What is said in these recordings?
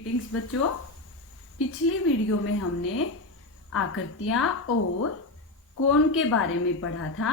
Greetings बच्चों, पिछली video में हमने आकृतियां और कोण के बारे में पढ़ा था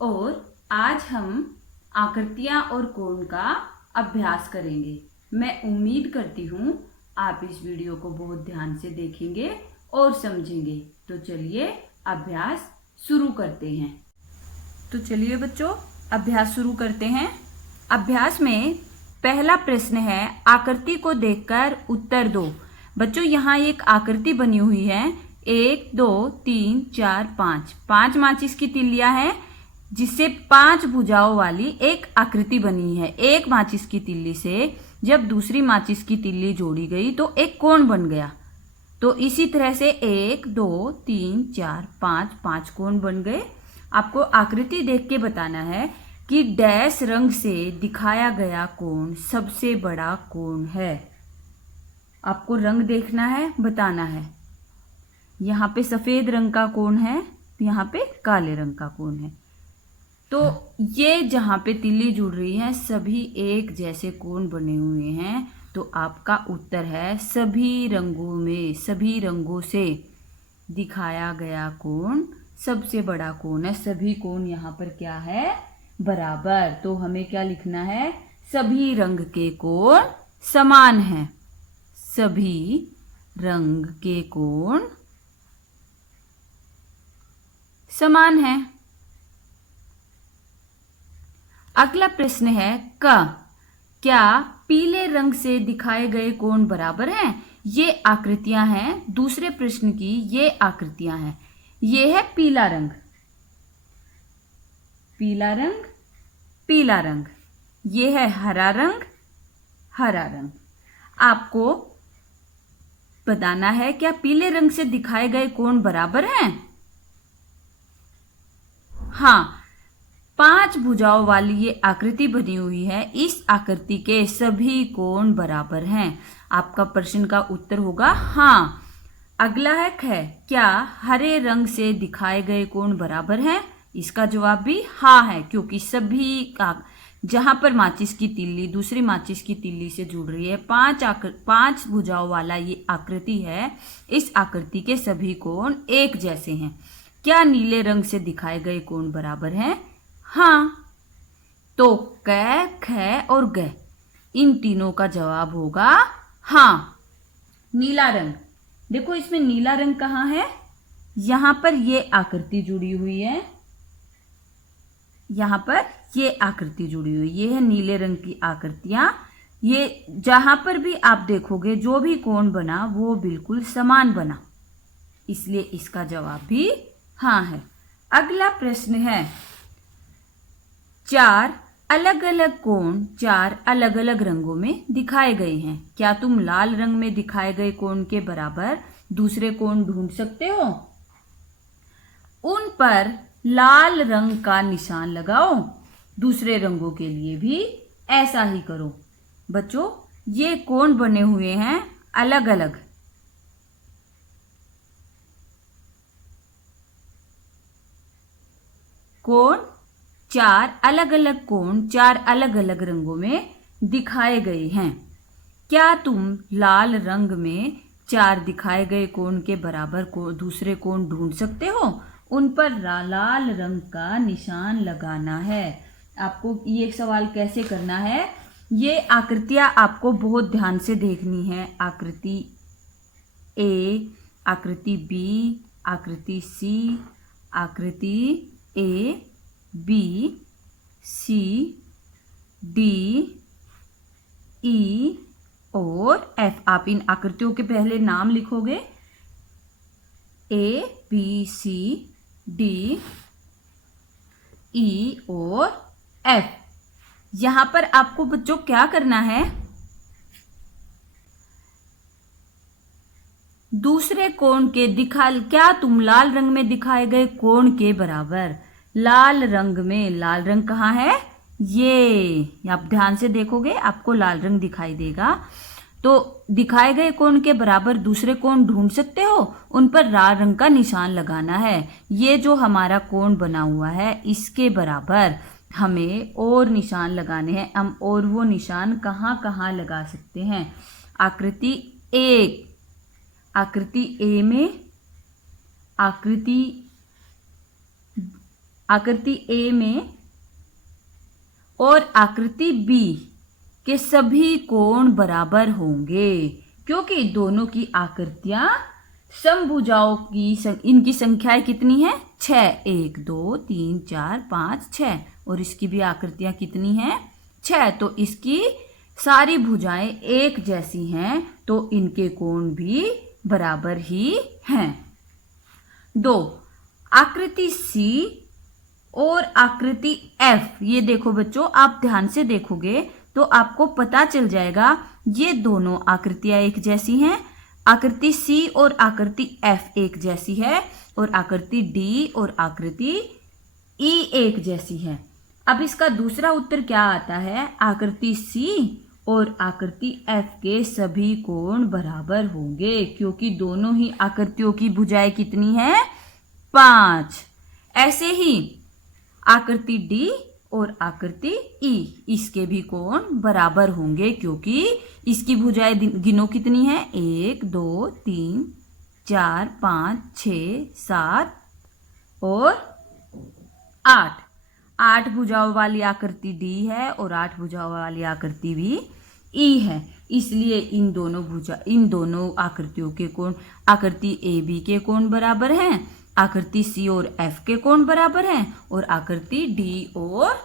और आज हम आकृतियां और कोण का अभ्यास करेंगे। मैं उम्मीद करती हूँ आप इस वीडियो को बहुत ध्यान से देखेंगे और समझेंगे। तो चलिए अभ्यास शुरू करते हैं। तो चलिए बच्चों अभ्यास शुरू करते हैं। अभ्यास में पहला प्रश्न है, आकृति को देखकर उत्तर दो। बच्चों यहाँ एक आकृति बनी हुई है, 1 2 3 4 5 5 माचिस की तिल्लियां हैं जिससे 5 भुजाओं वाली एक आकृति बनी है। एक माचिस की तिल्ली से जब दूसरी माचिस की तिल्ली जोड़ी गई तो एक कोण बन गया। तो इसी तरह से 1 2 3 4 5 5 कोण बन गए। आपको आकृति देख के बताना है कि डैश रंग से दिखाया गया कोण सबसे बड़ा कोण है। आपको रंग देखना है, बताना है। यहाँ पे सफेद रंग का कोण है, यहाँ पे काले रंग का कोण है। तो ये जहाँ पे तिल्ली जुड़ रही है सभी एक जैसे कोण बने हुए हैं। तो आपका उत्तर है सभी रंगों में, सभी रंगों से दिखाया गया कोण सबसे बड़ा कोण है। सभी कोण यहाँ पर क्या है, बराबर। तो हमें क्या लिखना है, सभी रंग के कोण समान हैं। सभी रंग के कोण समान हैं। अगला प्रश्न है क, क्या पीले रंग से दिखाए गए कोण बराबर हैं? ये आकृतियां हैं। दूसरे प्रश्न की ये आकृतियां हैं। ये है पीला रंग, पीला रंग, पीला रंग। ये है हरा रंग, हरा रंग। आपको बताना है क्या पीले रंग से दिखाए गए कोण बराबर हैं? हाँ, 5 भुजाओं वाली ये आकृति बनी हुई है। इस आकृति के सभी कोण बराबर हैं। आपका प्रश्न का उत्तर होगा हाँ। अगला है ख, क्या हरे रंग से दिखाए गए कोण बराबर हैं? इसका जवाब भी हाँ है, क्योंकि सभी का जहां पर माचिस की तिल्ली दूसरी माचिस की तिल्ली से जुड़ रही है, 5 भुजाओं वाला ये आकृति है। इस आकृति के सभी कोण एक जैसे हैं। क्या नीले रंग से दिखाए गए कोण बराबर हैं? हाँ। तो क, ख और ग इन तीनों का जवाब होगा हाँ। नीला रंग, देखो इसमें नीला रंग कहाँ है, यहां पर ये आकृति जुड़ी हुई है, यहां पर ये आकृति जुड़ी हुई, ये है नीले रंग की आकृतियां। ये जहां पर भी आप देखोगे जो भी कोण बना वो बिल्कुल समान बना, इसलिए इसका जवाब भी हाँ है। अगला प्रश्न है, 4 अलग अलग कोण 4 अलग अलग रंगों में दिखाए गए हैं। क्या तुम लाल रंग में दिखाए गए कोण के बराबर दूसरे कोण ढूंढ सकते हो? उन पर लाल रंग का निशान लगाओ। दूसरे रंगों के लिए भी ऐसा ही करो। बच्चों ये कोण बने हुए हैं अलग अलग। कोण 4 अलग अलग कोण 4 अलग अलग रंगों में दिखाए गए हैं। क्या तुम लाल रंग में 4 दिखाए गए कोण के बराबर को दूसरे कोण ढूंढ सकते हो? उन पर लाल रंग का निशान लगाना है। आपको ये सवाल कैसे करना है, ये आकृतियां आपको बहुत ध्यान से देखनी है। आकृति ए, आकृति बी, आकृति सी, आकृति A B C D E और एफ। आप इन आकृतियों के पहले नाम लिखोगे, A B C D E और एफ। यहां पर आपको बच्चों क्या करना है, दूसरे कोण के क्या तुम लाल रंग में दिखाए गए कोण के बराबर, लाल रंग में, लाल रंग कहाँ है, ये आप ध्यान से देखोगे आपको लाल रंग दिखाई देगा। तो दिखाए गए कोण के बराबर दूसरे कोण ढूंढ सकते हो, उन पर लाल रंग का निशान लगाना है। ये जो हमारा कोण बना हुआ है इसके बराबर हमें और निशान लगाने हैं। हम और वो निशान कहाँ कहाँ लगा सकते हैं, आकृति एक, आकृति ए में आकृति ए में और आकृति बी के सभी कोण बराबर होंगे, क्योंकि दोनों की आकृतियां समभुजाओं की इनकी संख्याएं कितनी है? 6, 1 2 3 4 5 6, और इसकी भी आकृतियां कितनी हैं? 6। तो इसकी सारी भुजाएं एक जैसी हैं, तो इनके कोण भी बराबर ही हैं। 2, आकृति सी और आकृति एफ। ये देखो बच्चों, आप ध्यान से देखोगे तो आपको पता चल जाएगा ये दोनों आकृतियां एक जैसी हैं। आकृति सी और आकृति एफ एक जैसी है, और आकृति डी और आकृति ई एक जैसी है। अब इसका दूसरा उत्तर क्या आता है? आकृति सी और आकृति एफ के सभी कोण बराबर होंगे, क्योंकि दोनों ही आकृतियों की भुजाएं कितनी है? 5। ऐसे ही आकृति डी और आकृति ई, इसके भी कोण बराबर होंगे, क्योंकि इसकी भुजाएं गिनो कितनी है? 1 2 3 4 5 6 7 और 8। 8 भुजाओं वाली आकृति डी है और 8 भुजाओं वाली आकृति भी ई है। इसलिए इन दोनों आकृतियों के कोण, आकृति ए बी के कोण बराबर हैं, आकृति सी और एफ के कोण बराबर हैं, और आकृति डी और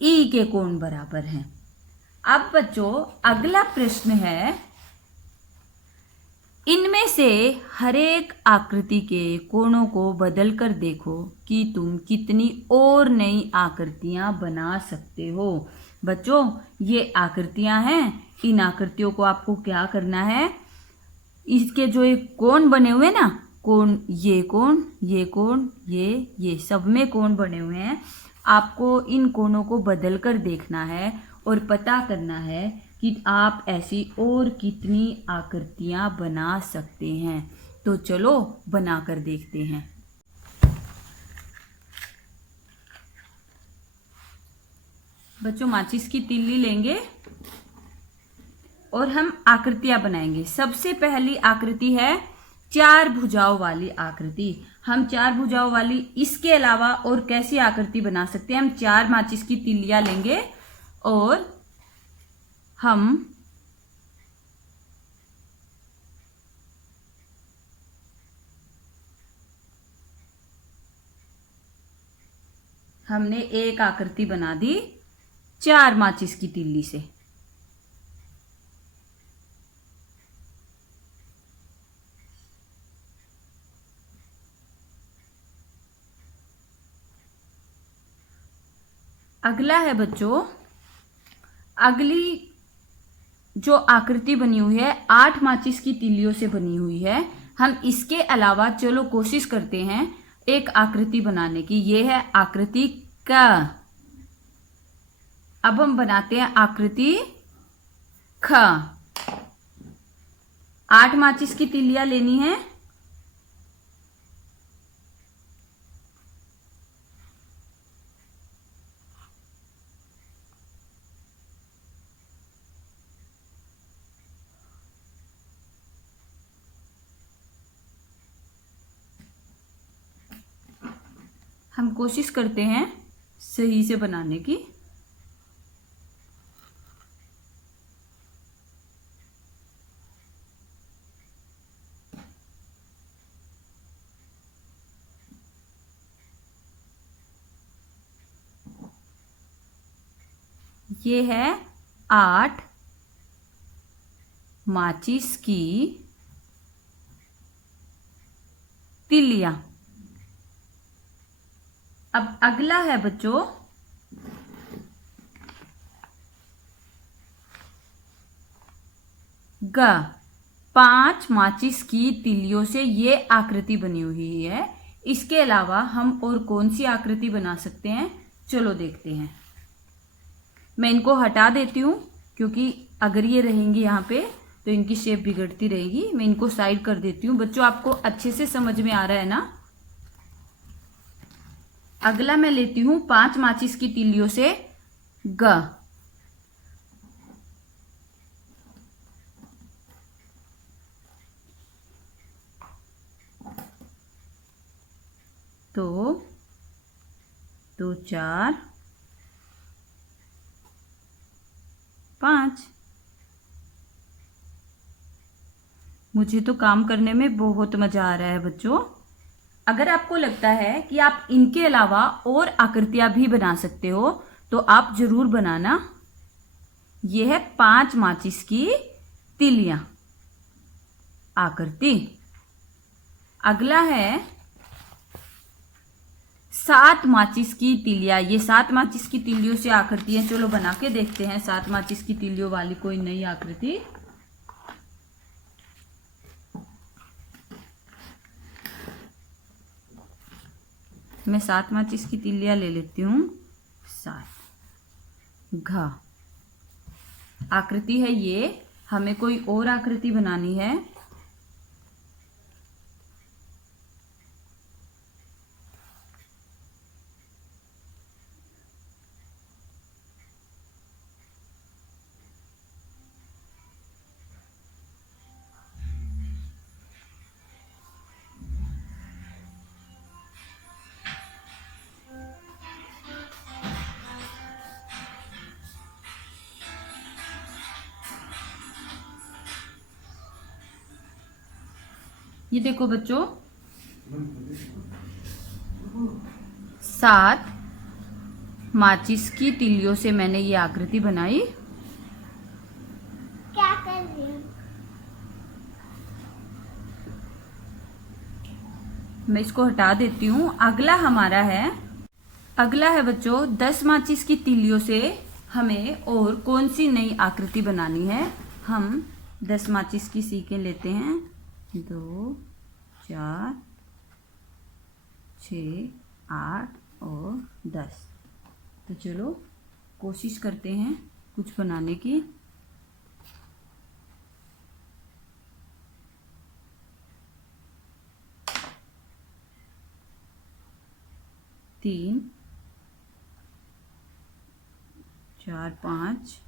ई के कोण बराबर हैं। अब बच्चों अगला प्रश्न है, इनमें से हर एक आकृति के कोणों को बदल कर देखो कि तुम कितनी और नई आकृतियां बना सकते हो। बच्चों ये आकृतियां हैं, इन आकृतियों को आपको क्या करना है? इसके जो एक कोण बने हुए ना, कोण, ये कोण, ये कोण, ये सब में कोण बने हुए हैं। आपको इन कोणों को बदल कर देखना है और पता करना है कि आप ऐसी और कितनी आकृतियां बना सकते हैं। तो चलो बना कर देखते हैं। बच्चों माचिस की तिल्ली लेंगे और हम आकृतियां बनाएंगे। सबसे पहली आकृति है 4 भुजाओं वाली आकृति। हम 4 भुजाओं वाली, इसके अलावा और कैसी आकृति बना सकते हैं? हम 4 माचिस की तिल्लियां लेंगे और हमने एक आकृति बना दी 4 माचिस की तिल्ली से। अगला है बच्चों, अगली जो आकृति बनी हुई है 8 माचिस की तिल्लियों से बनी हुई है। हम इसके अलावा चलो कोशिश करते हैं एक आकृति बनाने की। ये है आकृति क। अब हम बनाते हैं आकृति ख। 8 माचिस की तिल्लियां लेनी है। हम कोशिश करते हैं सही से बनाने की। ये है 8 माचिस की तिल्लियां। अब अगला है बच्चों ग। 5 माचिस की तिल्लियों से ये आकृति बनी हुई है। इसके अलावा हम और कौन सी आकृति बना सकते हैं? चलो देखते हैं। मैं इनको हटा देती हूँ, क्योंकि अगर ये रहेंगी यहाँ पे तो इनकी शेप बिगड़ती रहेगी। मैं इनको साइड कर देती हूँ। बच्चों आपको अच्छे से समझ में आ रहा है ना? अगला मैं लेती हूं 5 माचिस की तिल्लियों से ग। तो 2 4 5। मुझे तो काम करने में बहुत मज़ा आ रहा है बच्चों। अगर आपको लगता है कि आप इनके अलावा और आकृतियां भी बना सकते हो तो आप जरूर बनाना। यह है 5 माचिस की तिलियां आकृति। अगला है 7 माचिस की तिलियां। ये 7 माचिस की तिलियों से आकृतियां, चलो बना के देखते हैं 7 माचिस की तिलियों वाली कोई नई आकृति। मैं 7 माचिस की तिलियां ले लेती हूँ। 7 घ आकृति है ये। हमें कोई और आकृति बनानी है। ये देखो बच्चों, 7 माचिस की तिलियों से मैंने ये आकृति बनाई। क्या कर रही हो? मैं इसको हटा देती हूँ। अगला है बच्चों 10 माचिस की तिलियों से हमें और कौन सी नई आकृति बनानी है। हम 10 माचिस की सीकें लेते हैं। 2 4 6 8 और 10। तो चलो कोशिश करते हैं कुछ बनाने की। तीन 4 5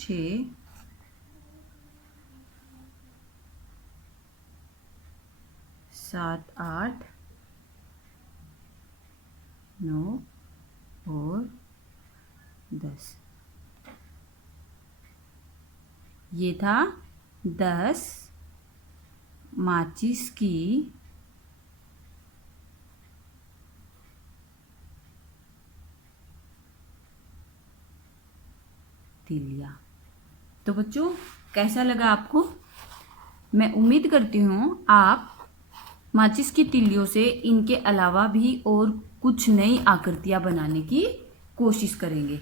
6 7 8 9 और 10। ये था 10 माचिस की तिलियां। तो बच्चों कैसा लगा आपको? मैं उम्मीद करती हूँ आप माचिस की तिलियों से इनके अलावा भी और कुछ नई आकृतियां बनाने की कोशिश करेंगे।